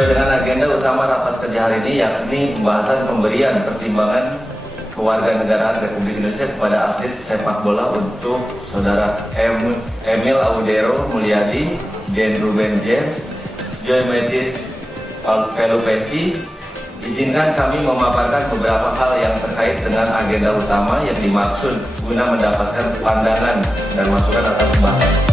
Sesuai dengan agenda utama rapat kerja hari ini, yakni pembahasan pemberian pertimbangan kewarganegaraan Republik Indonesia kepada atlet sepak bola untuk saudara Emil Audero Mulyadi, Den Ruben James, Joy Metis Pelupesi. Izinkan kami memaparkan beberapa hal yang terkait dengan agenda utama yang dimaksud guna mendapatkan pandangan dan masukan atas pembahasan.